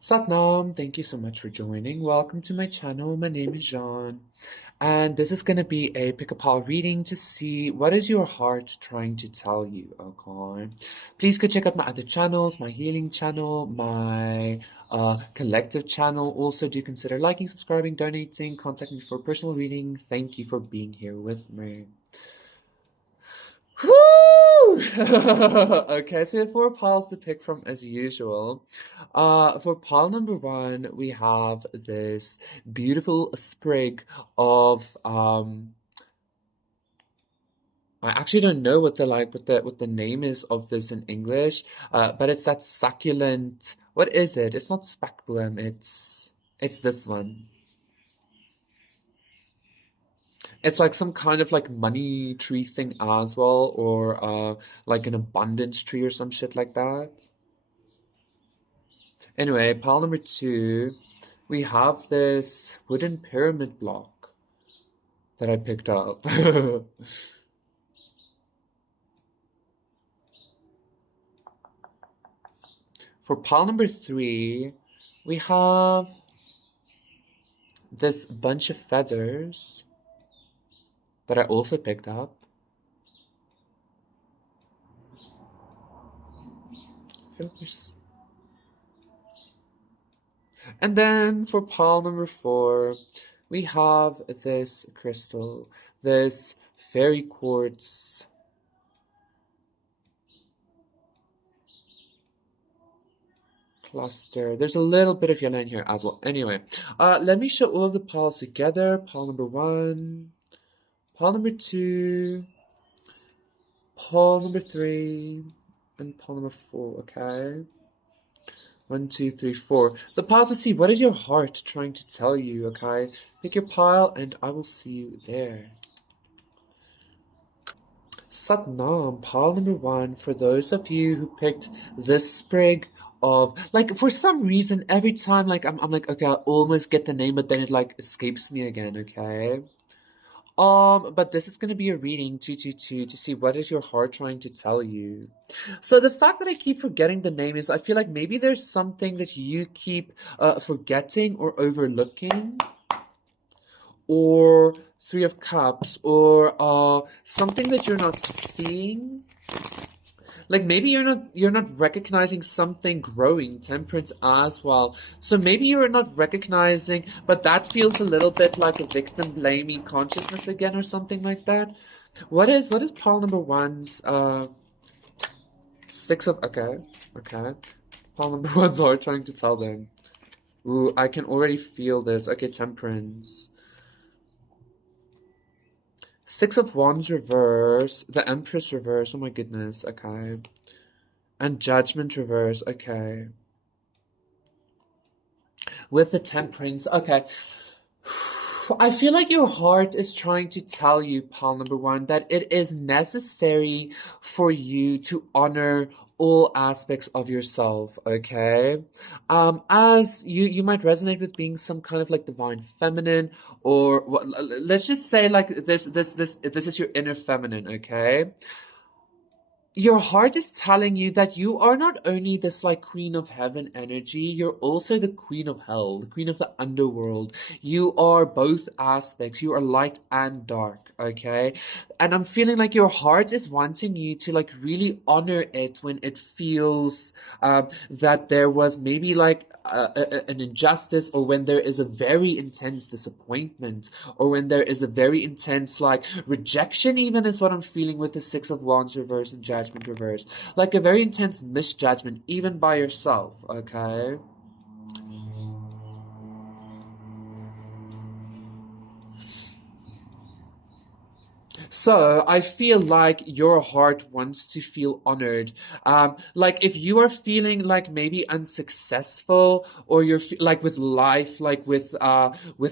Satnam, thank you so much for joining. Welcome to my channel. My name is Jean, and this is going to be a pick a pile reading to see what is your heart trying to tell you, okay? Please go check out my other channels, my healing channel, my collective channel. Also, do consider liking, subscribing, donating, contact me for a personal reading. Thank you for being here with me. Woo! Okay, so we have four piles to pick from as usual. For pile number one, we have this beautiful sprig of I actually don't know what the name is of this in English, but it's that succulent. What is it? It's not speckbloom. It's this one. It's like some kind of like money tree thing as well, or like an abundance tree or some shit like that. Anyway, pile number two, we have this wooden pyramid block that I picked up. For pile number three, we have this bunch of feathers that I also picked up. And then for pile number four, we have this crystal, this fairy quartz. Cluster. There's a little bit of yellow in here as well. Anyway, let me show all of the piles together. Pile number one, pile number two, pile number three, and pile number four, okay? 1, 2, 3, 4. The piles to see, what is your heart trying to tell you, okay? Pick your pile and I will see you there. Satnam, pile number one, for those of you who picked this sprig of, like, for some reason, every time, like, I'm like, okay, I'll almost get the name, but then it, like, escapes me again, okay? But this is going to be a reading 222 to see what is your heart trying to tell you. So the fact that I keep forgetting the name is I feel like maybe there's something that you keep forgetting or overlooking, or Three of Cups, or something that you're not seeing. Like maybe you're not recognizing something growing, Temperance as well. So maybe you're not recognizing, but that feels a little bit like a victim blaming consciousness again or something like that. What is pile number one's six of okay. Pile number one's heart trying to tell them. Ooh, I can already feel this. Okay, Temperance. Six of Wands reverse, the Empress reverse, oh my goodness, okay. And Judgment reverse, okay. With the Temperance, okay. I feel like your heart is trying to tell you, pile number one, that it is necessary for you to honor all aspects of yourself, okay? As you might resonate with being some kind of like divine feminine, or let's just say like this is your inner feminine, okay? Your heart is telling you that you are not only this like queen of heaven energy, you're also the queen of hell, the queen of the underworld. You are both aspects. You are light and dark, okay? And I'm feeling like your heart is wanting you to like really honor it when it feels that there was maybe like an injustice, or when there is a very intense disappointment, or when there is a very intense like rejection, even is what I'm feeling with the Six of Wands reverse and Judgment reverse, like a very intense misjudgment even by yourself, okay? So I feel like your heart wants to feel honored. Like if you are feeling like maybe unsuccessful, or you're like with life, like with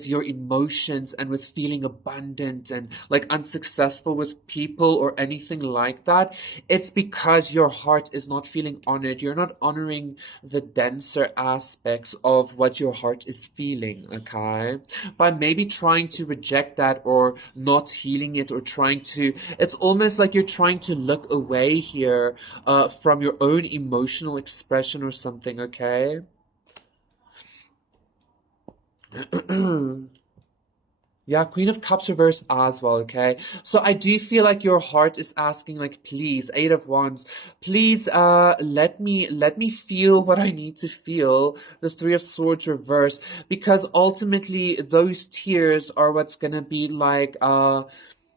your emotions and with feeling abundant and like unsuccessful with people or anything like that, it's because your heart is not feeling honored. You're not honoring the denser aspects of what your heart is feeling, okay? By maybe trying to reject that or not healing it, or trying to, it's almost like you're trying to look away here from your own emotional expression or something, okay? Yeah, Queen of Cups reverse as well, okay? So I do feel like your heart is asking, like, please, Eight of Wands, please let me feel what I need to feel. The Three of Swords reverse, because ultimately those tears are what's gonna be like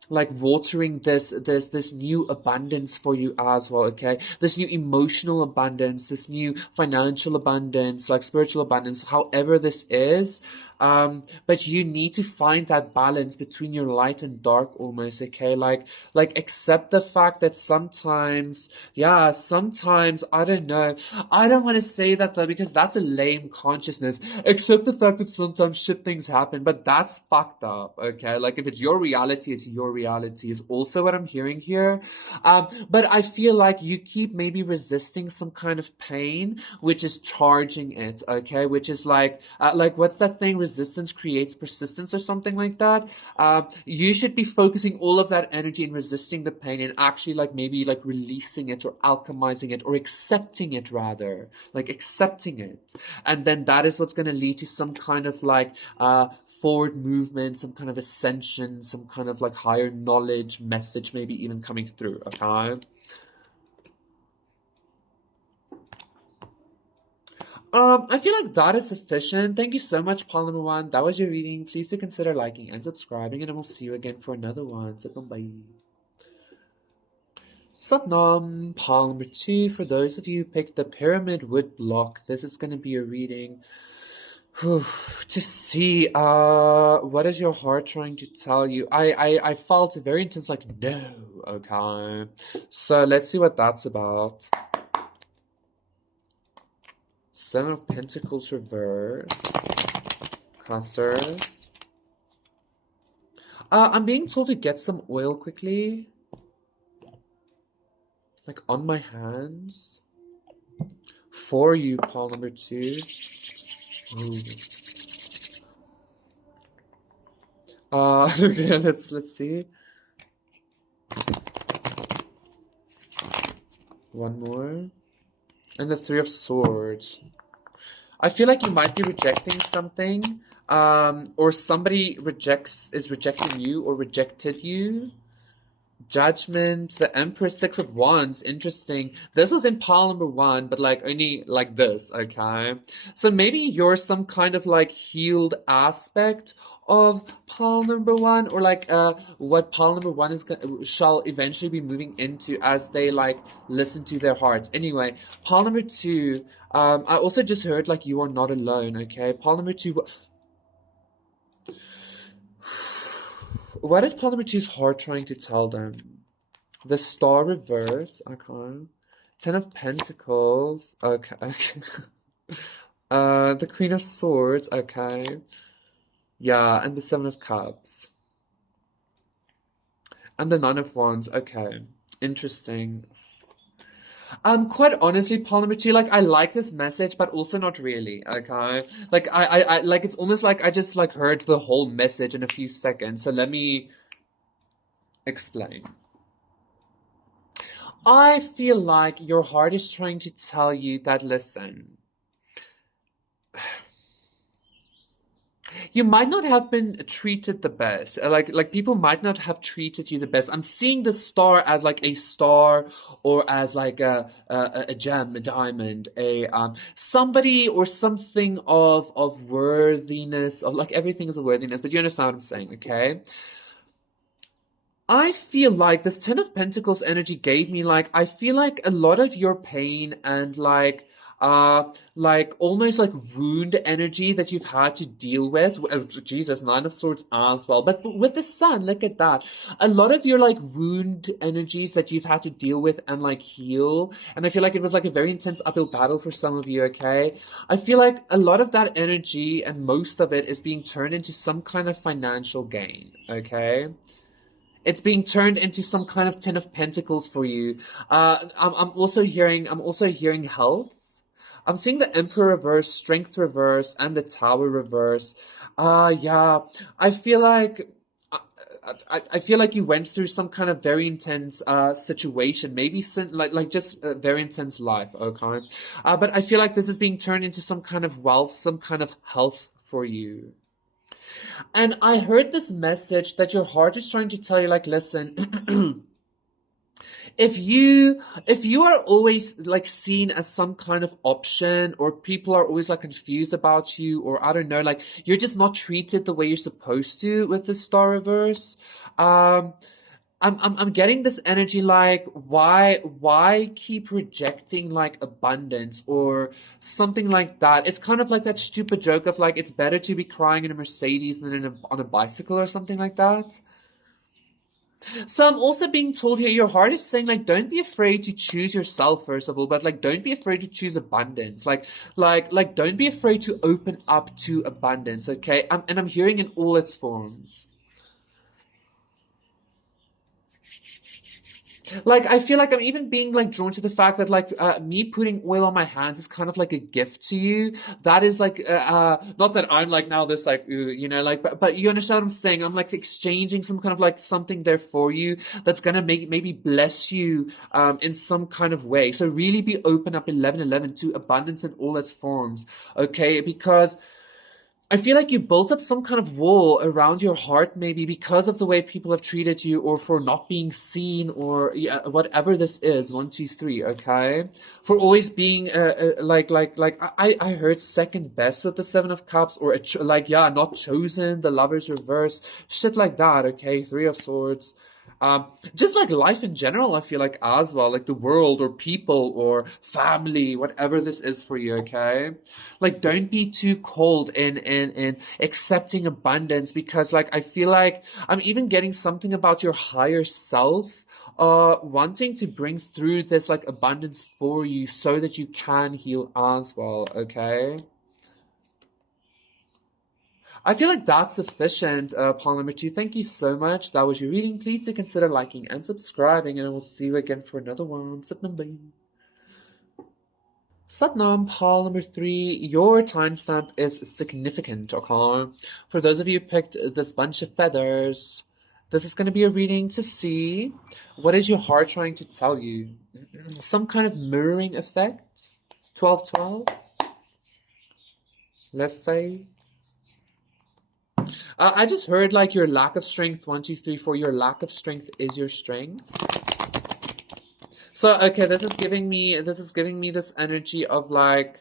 watering this new abundance for you as well, okay? This new emotional abundance, this new financial abundance, like spiritual abundance, however this is. But you need to find that balance between your light and dark almost, okay? Like accept the fact that sometimes, yeah, sometimes, I don't know. I don't want to say that though, because that's a lame consciousness. Accept the fact that sometimes shit things happen, but that's fucked up, okay? Like if it's your reality, it's your reality is also what I'm hearing here. But I feel like you keep maybe resisting some kind of pain, which is charging it, okay? Which is like what's that thing? Resistance creates persistence or something like that. You should be focusing all of that energy in resisting the pain and actually like maybe like releasing it or alchemizing it or accepting it rather, like accepting it. And then that is what's going to lead to some kind of like forward movement, some kind of ascension, some kind of like higher knowledge message maybe even coming through, okay? I feel like that is sufficient. Thank you so much, Paul number one. That was your reading. Please do consider liking and subscribing, and I will see you again for another one. So bye. Satnam, Paul number two. For those of you who picked the pyramid wood block, this is going to be a reading. To see what is your heart trying to tell you. I felt a very intense like no, okay. So let's see what that's about. Seven of Pentacles reverse. Clusters. I'm being told to get some oil quickly. Like on my hands. For you, Paul number two. Ooh. Okay, let's see. One more. And the Three of Swords. I feel like you might be rejecting something, or somebody is rejecting you or rejected you. Judgment, the Empress, Six of Wands, interesting. This was in pile number one, but like only like this, okay? So maybe you're some kind of like healed aspect of pile number one, or like what pile number one shall eventually be moving into as they like listen to their hearts. Anyway, pile number two, I also just heard like you are not alone, okay? Pile number two. What is pile number two's heart trying to tell them? The Star reverse, okay. Ten of Pentacles, okay. The Queen of Swords, okay. Yeah, and the Seven of Cups. And the Nine of Wands, okay. Interesting. Quite honestly, Paul number two, like I like this message, but also not really. Okay, like I like it's almost like I just like heard the whole message in a few seconds. So let me explain. I feel like your heart is trying to tell you that listen. You might not have been treated the best. Like people might not have treated you the best. I'm seeing the star as like a star, or as like a gem, a diamond, a somebody or something of worthiness, of like everything is a worthiness. But you understand what I'm saying, okay? I feel like this Ten of Pentacles energy gave me like I feel like a lot of your pain and like almost like wound energy that you've had to deal with. Jesus, Nine of Swords as well. But with the Sun, look at that. A lot of your like wound energies that you've had to deal with and like heal. And I feel like it was like a very intense uphill battle for some of you, okay? I feel like a lot of that energy and most of it is being turned into some kind of financial gain, okay? It's being turned into some kind of Ten of Pentacles for you. I'm also hearing health. I'm seeing the Emperor reverse, Strength reverse, and the Tower reverse. Yeah, I feel like I feel like you went through some kind of very intense situation, maybe like just a very intense life, okay? But I feel like this is being turned into some kind of wealth, some kind of health for you. And I heard this message that your heart is trying to tell you, like, listen, if you are always like seen as some kind of option, or people are always like confused about you, or I don't know, like you're just not treated the way you're supposed to with the star reverse. um I'm getting this energy like, why keep rejecting like abundance or something like that. It's kind of like that stupid joke of like, it's better to be crying in a Mercedes than on a bicycle or something like that. So I'm also being told here, your heart is saying like, don't be afraid to choose yourself first of all, but like, don't be afraid to choose abundance. Like, don't be afraid to open up to abundance. Okay, and I'm hearing in all its forms. Like, I feel like I'm even being like drawn to the fact that like, me putting oil on my hands is kind of like a gift to you. That is like, not that I'm like now this like, like, but you understand what I'm saying? I'm like exchanging some kind of like something there for you that's gonna maybe bless you in some kind of way. So really be open up 1111 to abundance in all its forms, okay? Because I feel like you built up some kind of wall around your heart, maybe because of the way people have treated you, or for not being seen, or yeah, whatever this is. One, two, three. Okay, for always being I heard second best with the Seven of Cups, or like, yeah, not chosen. The Lovers reverse, shit like that. Okay, Three of Swords. Just like life in general, I feel like as well, like the world or people or family, whatever this is for you, okay? Like don't be too cold in accepting abundance, because like I feel like I'm even getting something about your higher self wanting to bring through this like abundance for you so that you can heal as well, okay? I feel like that's sufficient, Paul number two. Thank you so much. That was your reading. Please do consider liking and subscribing, and I will see you again for another one. Satnam bye. Satnam, Paul number three. Your timestamp is significant, okay? For those of you who picked this bunch of feathers, this is going to be a reading to see what is your heart trying to tell you. Some kind of mirroring effect. 1212. Let's say. I just heard like your lack of strength. 1, 2, 3, 4. Your lack of strength is your strength. So okay, this is giving me this energy of like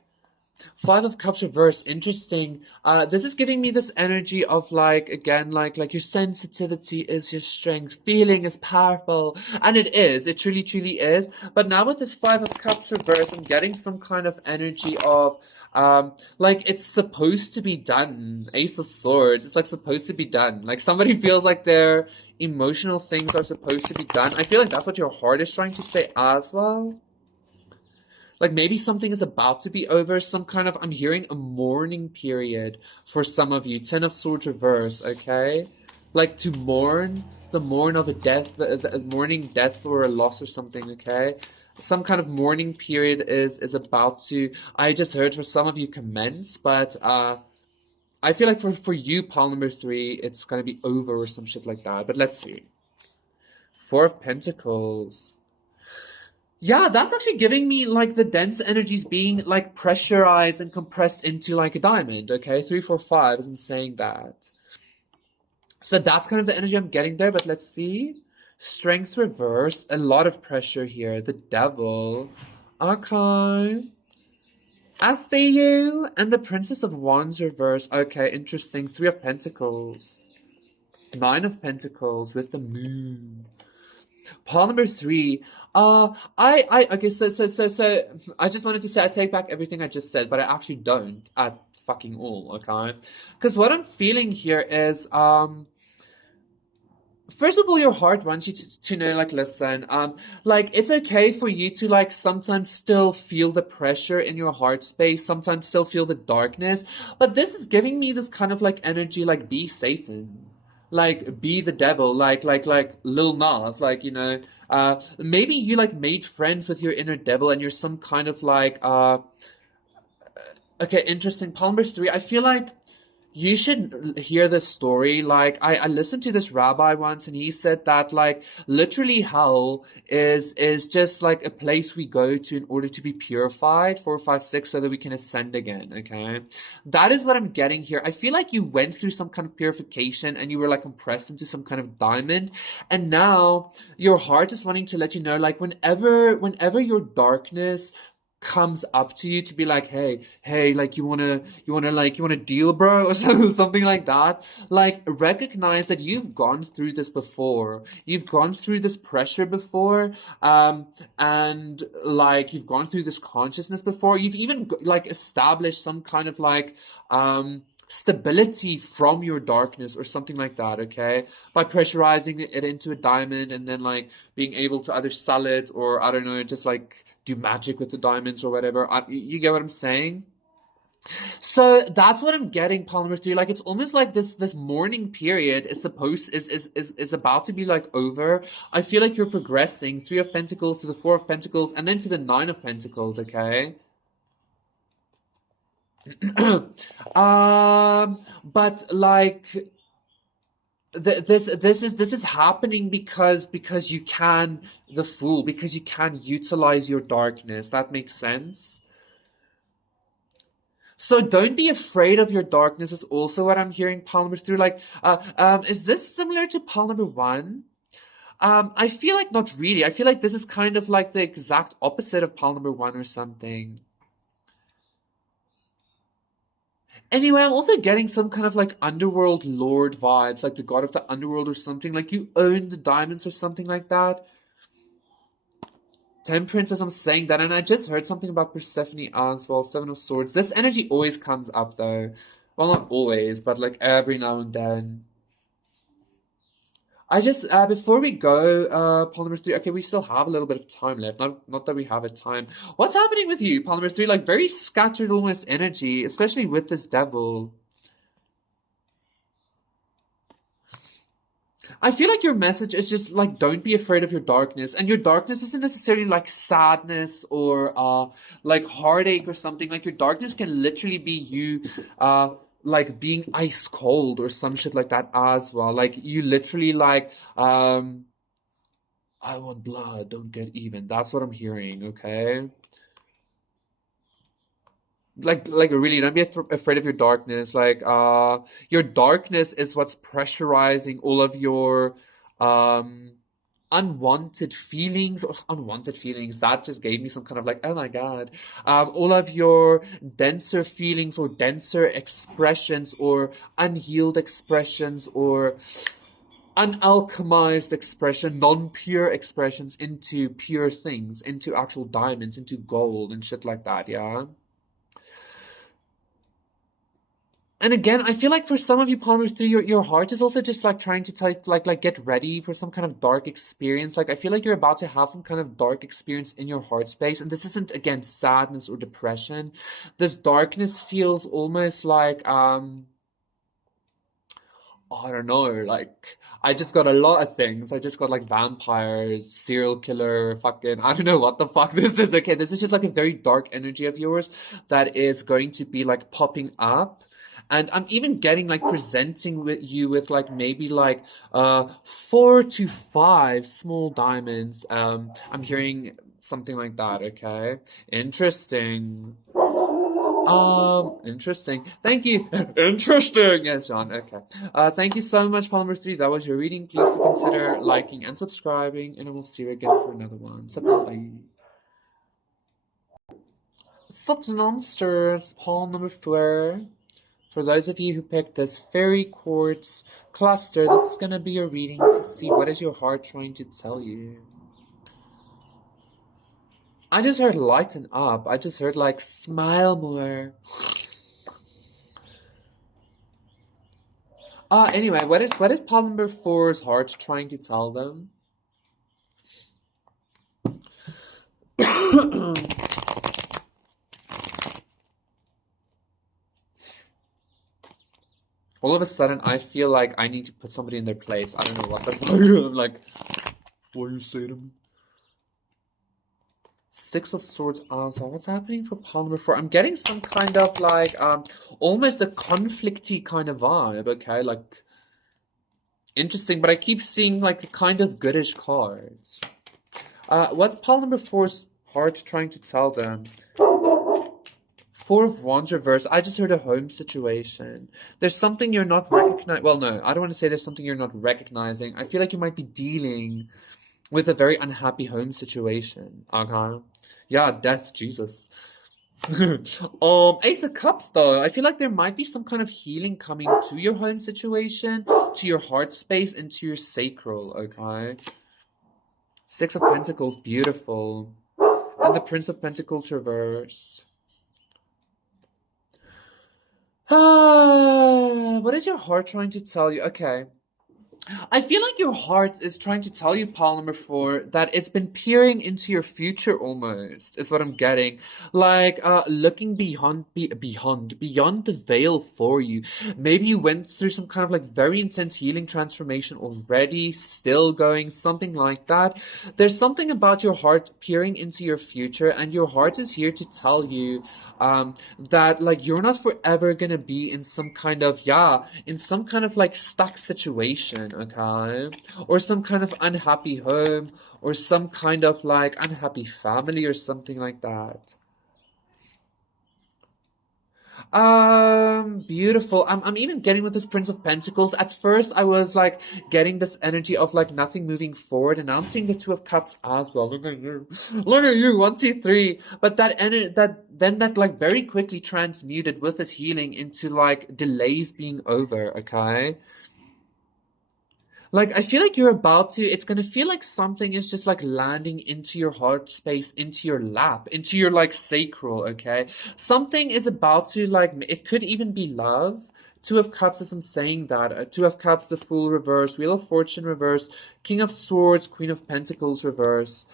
Five of Cups reverse. Interesting. This is giving me this energy of like, again, like your sensitivity is your strength. Feeling is powerful, and it is. It truly, truly is. But now with this Five of Cups reverse, I'm getting some kind of energy of like it's supposed to be done. Ace of Swords. It's like supposed to be done. Like somebody feels like their emotional things are supposed to be done. I feel like that's what your heart is trying to say as well. Like maybe something is about to be over, some kind of, I'm hearing a mourning period for some of you. Ten of Swords reverse, okay? Like to mourn, the mourn of a death, the mourning death or a loss or something, okay? Some kind of mourning period is about to, I just heard for some of you commence, but I feel like for you, Paul number three, it's gonna be over or some shit like that. But let's see. Four of Pentacles. Yeah, that's actually giving me like the dense energies being like pressurized and compressed into like a diamond. Okay, 3, 4, 5 isn't saying that. So that's kind of the energy I'm getting there. But let's see. Strength reverse. A lot of pressure here. The Devil. Okay. As they you. And the Princess of Wands reverse. Okay, interesting. 3 of Pentacles. 9 of Pentacles with the Moon. Paul number three. Okay. So, I just wanted to say I take back everything I just said, but I actually don't at fucking all. Okay, because what I'm feeling here is, first of all, your heart wants you to know, like, listen, like it's okay for you to like sometimes still feel the pressure in your heart space, sometimes still feel the darkness, but this is giving me this kind of like energy, like be Satan. Like be the devil, like Lil Nas, like maybe you like made friends with your inner devil, and you're some kind of like okay, interesting. Palmer three. I feel like You should hear this story. Like, I listened to this rabbi once, and he said that, like, literally hell is just like a place we go to in order to be purified, 4, 5, 6, so that we can ascend again. Okay, that is what I'm getting here. I feel like you went through some kind of purification, and you were like compressed into some kind of diamond, and now your heart is wanting to let you know, like, whenever your darkness comes up to you to be like, hey, like, you wanna deal, bro, or something like that. Like, recognize that you've gone through this before. You've gone through this pressure before, and like, you've gone through this consciousness before. You've even like established some kind of like stability from your darkness or something like that, okay? By pressurizing it into a diamond and then like being able to either sell it or, I don't know, just like do magic with the diamonds or whatever. You get what I'm saying? So that's what I'm getting, pile number three. Like, it's almost like this mourning period is about to be like over. I feel like you're progressing, Three of Pentacles to the Four of Pentacles and then to the Nine of Pentacles, okay? But like, this is happening because you can, the Fool, because you can utilize your darkness. That makes sense. So don't be afraid of your darkness is also what I'm hearing, pile number three. Like, is this similar to pile number one? I feel like not really. I feel like this is kind of like the exact opposite of pile number one or something. Anyway, I'm also getting some kind of like underworld lord vibes, like the god of the underworld or something. Like, you own the diamonds or something like that. Temperance, as I'm saying that, and I just heard something about Persephone as well. Seven of Swords. This energy always comes up though. Well, not always, but like every now and then. I just before we go, pile number three. Okay, we still have a little bit of time left. Not that we have a time. What's happening with you, pile number three? Like, very scattered, almost energy, especially with this devil. I feel like your message is just like, don't be afraid of your darkness, and your darkness isn't necessarily like sadness or like heartache or something. Like, your darkness can literally be you like being ice cold or some shit like that as well. Like, you literally like I want blood, don't get even. That's what I'm hearing, okay? Like really, don't be afraid of your darkness. Like, your darkness is what's pressurizing all of your um unwanted feelings, or unwanted feelings. That just gave me some kind of like, oh my God. All of your denser feelings or denser expressions or unhealed expressions or unalchemized expression, non-pure expressions into pure things, into actual diamonds, into gold and shit like that, yeah? And again, I feel like for some of you, Palmer 3, your heart is also just like trying to like get ready for some kind of dark experience. Like, I feel like you're about to have some kind of dark experience in your heart space. And this isn't, again, sadness or depression. This darkness feels almost like I don't know, like, I just got a lot of things. I just got like vampires, serial killer, fucking, I don't know what the fuck this is. Okay, this is just like a very dark energy of yours that is going to be like popping up. And I'm even getting like presenting with you with like maybe like 4 to 5 small diamonds. I'm hearing something like that, okay? Interesting. Interesting. Thank you. Interesting. Yes, John. Okay. Thank you so much, Palmer 3. That was your reading. Please consider liking and subscribing, and I will see you again for another one. So, bye. Such monsters, Palm number 4. For those of you who picked this fairy quartz cluster, this is going to be your reading to see what is your heart trying to tell you. I just heard lighten up. I just heard like smile more. Anyway, what is palm number 4's heart trying to tell them? All of a sudden, I feel like I need to put somebody in their place. I don't know what the fuck. I'm like, what do you say to me? Six of Swords also. What's happening for pile number 4? I'm getting some kind of like almost a conflicty kind of vibe, okay? Like interesting, but I keep seeing like a kind of goodish cards. What's pile number 4's heart trying to tell them? Four of Wands reverse. I just heard a home situation. There's something you're not recognizing. Well, no, I don't want to say there's something you're not recognizing. I feel like you might be dealing with a very unhappy home situation. Okay. Yeah, death, Jesus. Ace of Cups though. I feel like there might be some kind of healing coming to your home situation, to your heart space, and to your sacral, okay? Six of Pentacles, beautiful. And the Prince of Pentacles reverse. What is your heart trying to tell you? Okay. I feel like your heart is trying to tell you, pile number 4, that it's been peering into your future almost, is what I'm getting. Like, looking beyond the veil for you. Maybe you went through some kind of like very intense healing transformation already, still going, something like that. There's something about your heart peering into your future, and your heart is here to tell you that like you're not forever gonna be in some kind of like stuck situation, okay, or some kind of unhappy home, or some kind of like unhappy family, or something like that. Beautiful. I'm even getting with this Prince of Pentacles. At first, I was like getting this energy of like nothing moving forward, and now I'm seeing the Two of Cups as well. Look at you, look at you. 1, 2, 3. But that like very quickly transmuted with this healing into like delays being over. Okay. Like, I feel like you're about to, it's gonna feel like something is just like landing into your heart space, into your lap, into your like sacral, okay? Something is about to like, it could even be love. Two of Cups as I'm saying that. Two of Cups, the Fool reverse, Wheel of Fortune reverse, King of Swords, Queen of Pentacles reverse.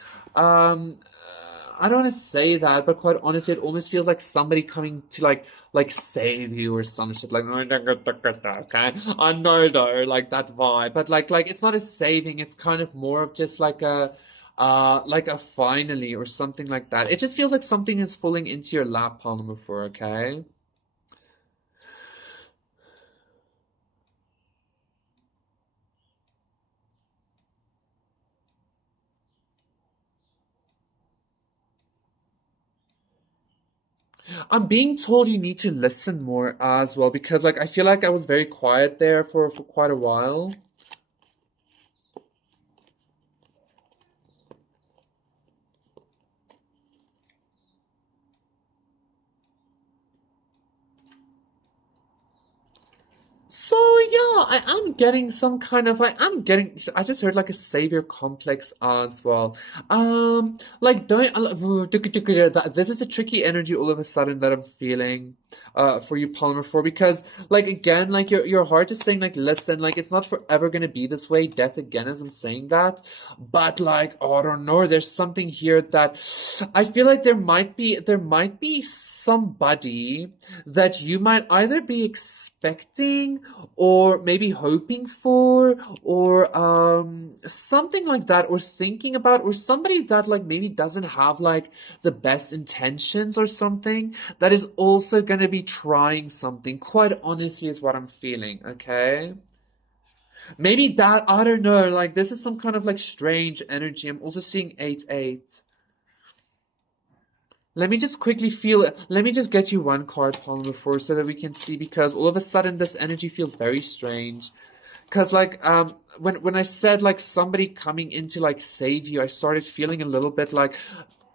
I don't want to say that, but quite honestly, it almost feels like somebody coming to like save you or some shit like okay. I know though, like that vibe, but like it's not a saving. It's kind of more of just like a finally or something like that. It just feels like something is falling into your lap, pile number 4. Okay. I'm being told you need to listen more as well, because like I feel like I was very quiet there for quite a while. So yeah, I am getting some kind of I just heard like a savior complex as well. Like don't this is a tricky energy all of a sudden that I'm feeling for you, Palmer 4, because like again, like your heart is saying like listen, like it's not forever gonna be this way. Death again as I'm saying that. But like, oh, I don't know, there's something here that I feel like there might be somebody that you might either be expecting or maybe hoping for, or something like that, or thinking about, or somebody that like maybe doesn't have like the best intentions or something, that is also going to be trying something, quite honestly, is what I'm feeling. Okay, maybe that, I don't know, like this is some kind of like strange energy. I'm also seeing 8-8. Let me just quickly feel it. Let me just get you one card, Palmer 4, so that we can see, because all of a sudden this energy feels very strange. Because like when I said like somebody coming in to like save you, I started feeling a little bit like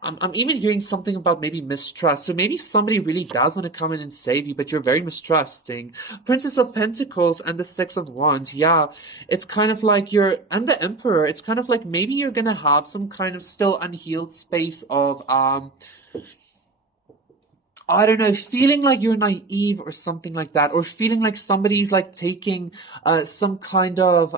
I'm even hearing something about maybe mistrust. So maybe somebody really does want to come in and save you, but you're very mistrusting. Princess of Pentacles and the Six of Wands. Yeah, it's kind of like and the Emperor. It's kind of like maybe you're gonna have some kind of still unhealed space of I don't know, feeling like you're naive or something like that, or feeling like somebody's like taking some kind of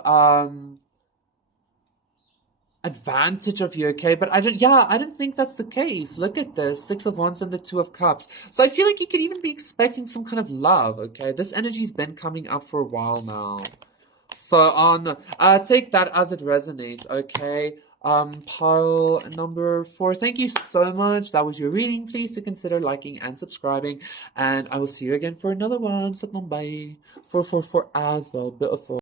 advantage of you, okay? But I don't think that's the case. Look at this, Six of Wands and the Two of Cups. So I feel like you could even be expecting some kind of love, okay? This energy's been coming up for a while now. So take that as it resonates, okay? Pile number 4. Thank you so much. That was your reading. Please do consider liking and subscribing. And I will see you again for another one. So bye. 444 as well. Beautiful.